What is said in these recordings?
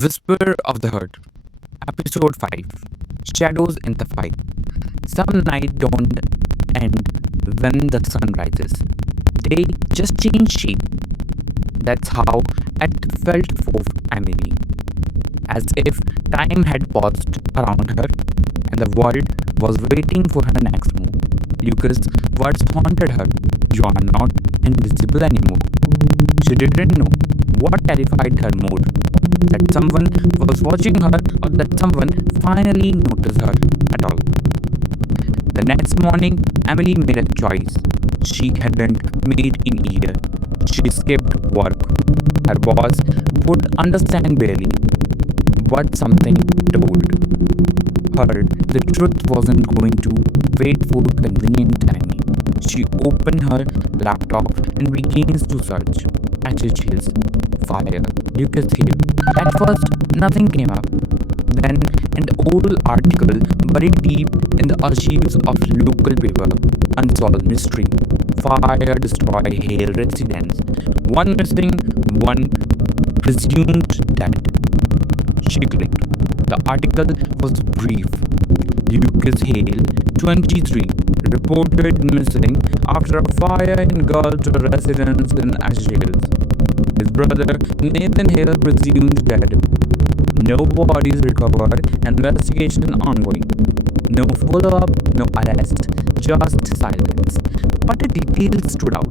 Whisper of the Herd, Episode 5, Shadows in the Fight. Some night don't end when the sun rises. They just change shape. That's how it felt for Emily, as if time had paused around her and the world was waiting for her next move. Lucas' words haunted her. You are not invisible anymore. She didn't know what terrified her more, that someone was watching her or that someone finally noticed her at all. The next morning, Emily made a choice she hadn't made in years. She skipped work. Her boss would understand barely, but something told her the truth wasn't going to wait for convenient timing. She opened her laptop and begins to search. Attitudes, fire, Lucas Hill. At first, nothing came up. Then, an old article buried deep in the archives of local paper. Unsolved mystery. Fire destroy Hale residence. One missing, one presumed dead. She clicked. The article was brief. Lucas Hale, 23, reported missing after a fire engulfed a residence in Ashfield. His brother, Nathan Hale, presumed dead. No bodies recovered, investigation ongoing. No follow-up, no arrest, just silence. But the details stood out.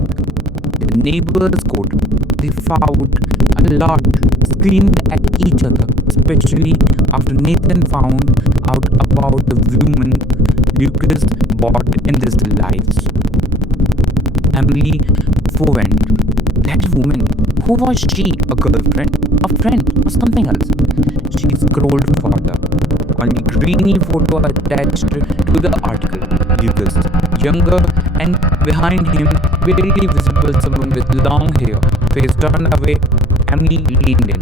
The neighbors quote, they fought a lot, screamed at each other, especially after Nathan found out about the woman Lucas bought in his lives. Emily Fovent. That woman. Who was she? A girlfriend? A friend? Or something else? She scrolled further. Only grainy photo attached to the article. Lucas, younger, and behind him, barely visible someone with long hair, face turned away. Emily leaned in.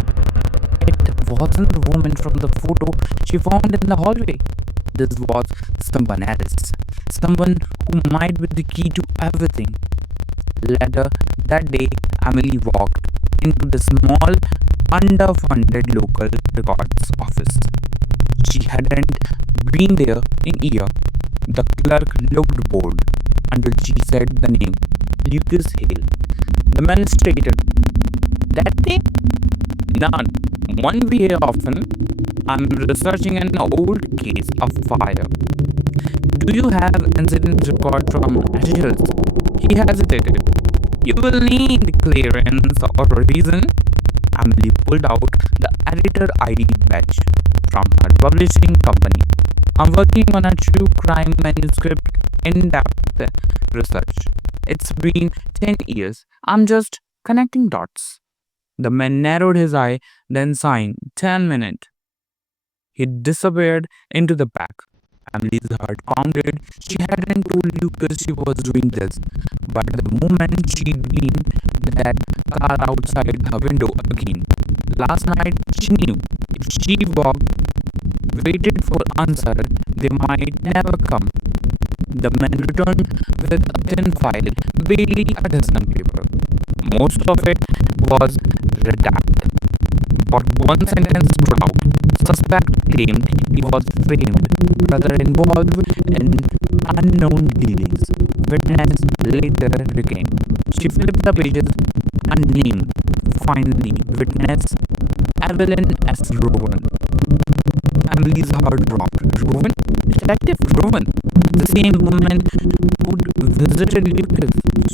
It wasn't the woman from the photo she found in the hallway. This was someone else. Someone who might be the key to everything. Later that day, Emily walked into the small, underfunded local records office. She hadn't been there in a year. The clerk looked bored until she said the name, Lucas Hale. The man stated, that name? None. One we hear often. I'm researching an old case of fire. Do you have incident record from Ashfield? He hesitated. You will need clearance or a reason. Emily pulled out the editor ID badge from her publishing company. I'm working on a true crime manuscript in-depth research. It's been 10 years. I'm just connecting dots. The man narrowed his eye, then signed, 10 minutes. He disappeared into the back. Emily's heart pounded. She hadn't told Lucas she was doing this, but the moment she'd been that car outside her window again. Last night, she knew if she waited for answer, they might never come. The man returned with a thin file, barely a dozen paper. Most of it was redacted, but one sentence stood out. Suspect claimed he was framed, brother involved in unknown dealings. Witness later reclaimed. She flipped the pages unnamed. Finally, witness Evelyn S. Rowan. Emily's heart dropped. Rowan? Detective Rowan. The same woman who'd visited Lucas.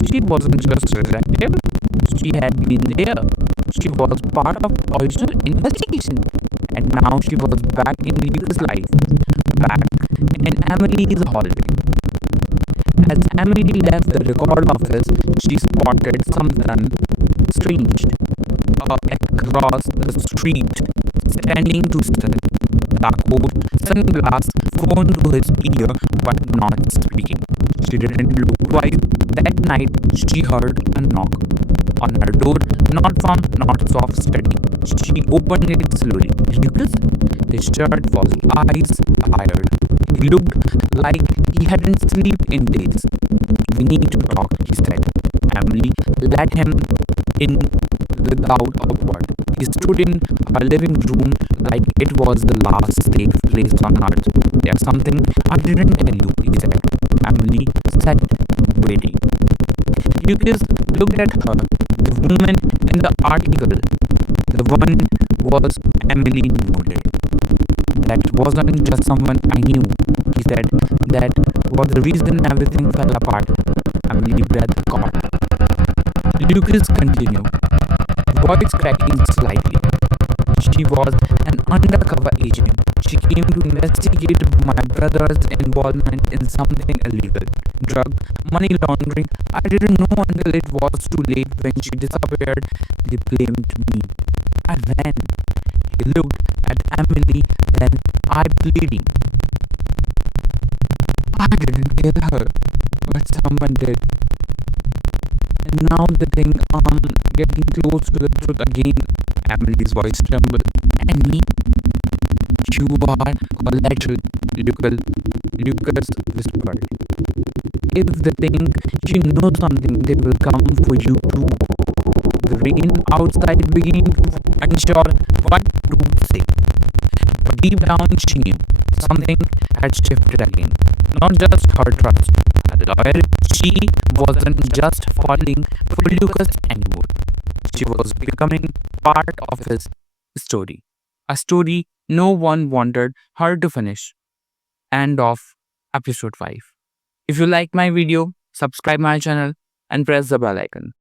She wasn't just a detective. She had been there. She was part of the original investigation. And now she was back in Lucas' life. Back in Emily's hallway. As Emily left the record office, she spotted something strange. Across the street, standing to still. Dark coat, sunglass, phone to his ear, but not speaking. She didn't look twice. That night, she heard a knock on her door, not firm, not soft, steady. She opened it slowly. Lucas? His shirt was eyes tired. He looked like he hadn't slept in days. We need to talk, he said. Emily let him in without a word. He He stood in her living room like it was the last safe place on earth. There's something I didn't tell you, he said. Emily sat waiting. Lucas looked at her. The woman in the article, the one was Emily noted. That wasn't just someone I knew, he said. That was the reason everything fell apart. Emily breath caught. Lucas continued, voice cracking slightly. She was an undercover agent. She came to investigate my brother's involvement in something illegal. Drug, money laundering. I didn't know until it was too late. When she disappeared, they blamed me. I ran. He looked at Emily, then I bleeding. I didn't kill her, but someone did. And now the thing, getting close to the truth again. Emily's voice trembled. And me? You are collateral, Lucas whispered. If they think you know something, they will come for you too. The rain outside began to unsure what to say. But deep down she knew something had shifted again. Not just her trust. A lawyer, she wasn't just falling for Lucas anymore. She was becoming part of his story. A story no one wanted her to finish. End of episode 5. If you like my video, subscribe my channel and press the bell icon.